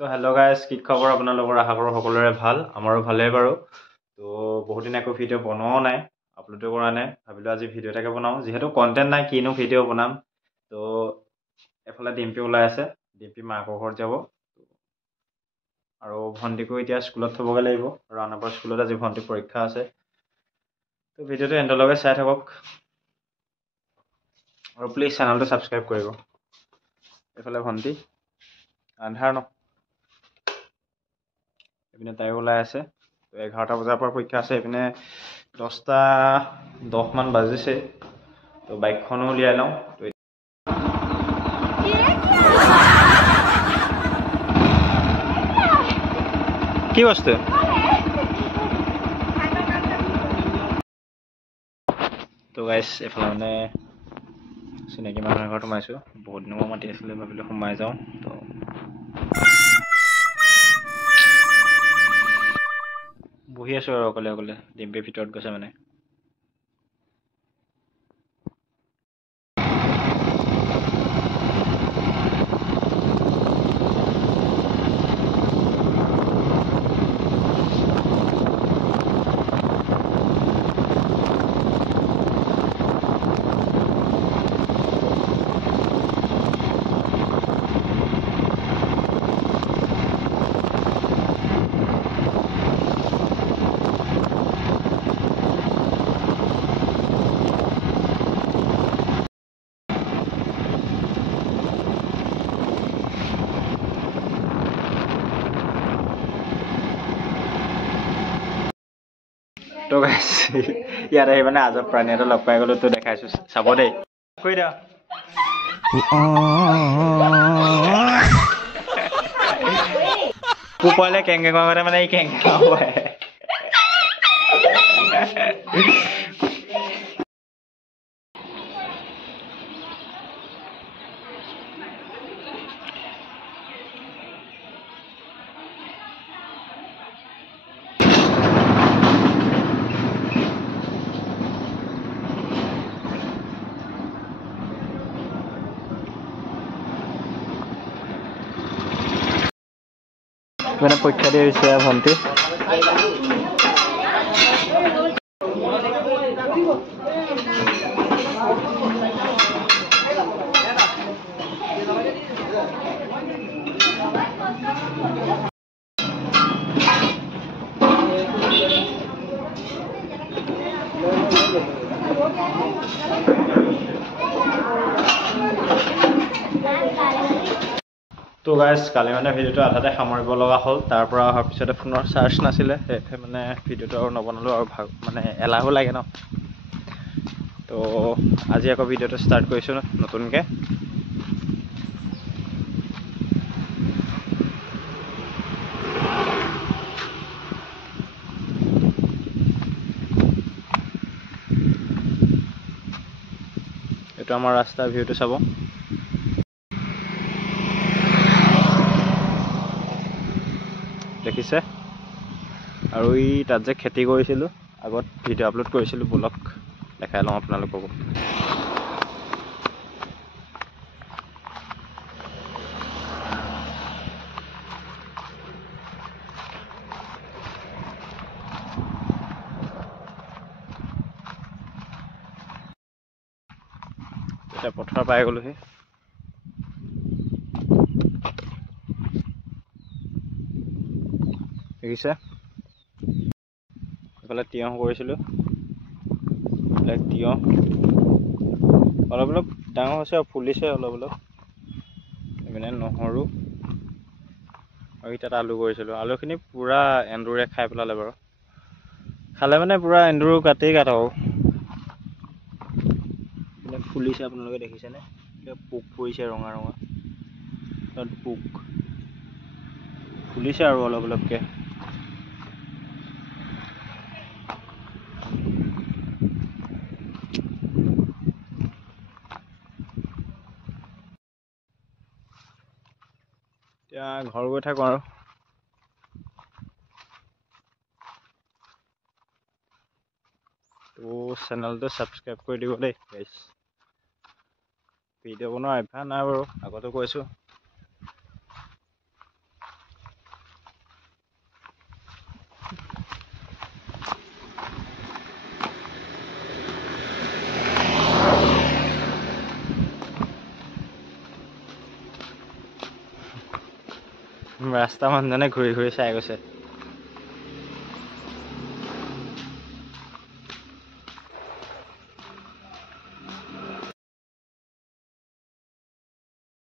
তো hello' guys, কি খবৰ আপোনালোকৰ? আশা কৰোঁ সকলোৰে ভাল, আমাৰো ভালেই বাৰু। তো বহুত দিন একো ভিডিঅ' বনোৱাও নাই, আপলোডো কৰা নাই। ভাবিলোঁ আজি ভিডিঅ' এটাকে বনাওঁ, যিহেতু কণ্টেণ্ট নাই কিনো ভিডিঅ' বনাম। তো এফালে ডিম্পি ওলাই আছে, ডিম্পি মাকৰ ঘৰত যাব আৰু ভণ্টিকো এতিয়া স্কুলত থ'বগৈ লাগিব। ৰাওনাপাৰা স্কুলত আজি ভণ্টিৰ পৰীক্ষা আছে। তো ভিডিঅ'টো এণ্ডলৈকে চাই থাকক আৰু প্লিজ চেনেলটো ছাবস্ক্ৰাইব কৰিব। এইফালে ভণ্টি আন্ধাৰ ন, এইপিনে তাইও ওলাই আছে। তো 11টা বজাৰ পৰা পৰীক্ষা আছে, এইপিনে 10:10 বাজিছে। তো বাইকখনো উলিয়াই লওঁ। কি বস্তু? তো গাইছ, এইফালে মানে চিনাকি মানুহৰ ঘৰত সোমাইছোঁ। বহুত দিনৰ পৰা মাতি আছিলে, ভাবিলোঁ সোমাই যাওঁ। তো বহি আছোঁ আৰু অকলে অকলে। ডিম্পিৰ ভিতৰত গৈছে মানে। তো গাইছ, ইয়াত আহি মানে আজব প্ৰাণী এটা লগ পাই গ'লোঁ। তো দেখাইছোঁ, চাব দেই। কৈ দিয়া পোৱালে কেংকে কোৱাতে মানে এই কেংকে পায়। মানে পৰীক্ষা দি আহিছে ভণ্টি। তো গাইজ, কালি মানে ভিডিঅ'টো আধাতে সামৰিব লগা হ'ল। তাৰ পৰা অহাৰ পিছতে ফোনৰ চাৰ্জ নাছিলে, সেয়েহে মানে ভিডিঅ'টো আৰু নবনালোঁ। আৰু মানে এলাহো লাগে ন। তো আজি আকৌ ভিডিঅ'টো ষ্টাৰ্ট কৰিছোঁ নতুনকৈ। এইটো আমাৰ ৰাস্তাৰ ভিউটো চাব। দেখিছে? আৰু তাত যে খেতি কৰিছিলোঁ, আগত ভিডিঅ' আপলোড কৰিছিলোঁ, ব্লগ দেখাই লওঁ আপোনালোককো। এতিয়া পথাৰ পাই গ'লোহি। দেখিছে? এইফালে তিয়ঁহ কৰিছিলোঁ, এইবিলাক তিয়ঁহ অলপ অলপ ডাঙৰ হৈছে আৰু ফুলিছে অলপ অলপ। এইপিনে নহৰু আৰু তাত আলু কৰিছিলোঁ। আলুখিনি পূৰা এন্দুৰে খাই পেলালে বাৰু। খালে মানে পূৰা এন্দুৰ কাটেই কাট আৰু। এইবিলাক ফুলিছে, আপোনালোকে দেখিছেনে? পোক পৰিছে ৰঙা ৰঙা, তাত পোক ফুলিছে আৰু অলপ অলপকৈ। এতিয়া ঘৰ গৈ থাকোঁ আৰু। তো চেনেলটো ছাবস্ক্ৰাইব কৰি দিব দেই গাইছ। ভিডিঅ' বনোৱাৰ অভ্যাস নাই বাৰু, আগতো কৈছোঁ। ৰাস্তা মানুহজনে ঘূৰি ঘূৰি চাই গৈছে।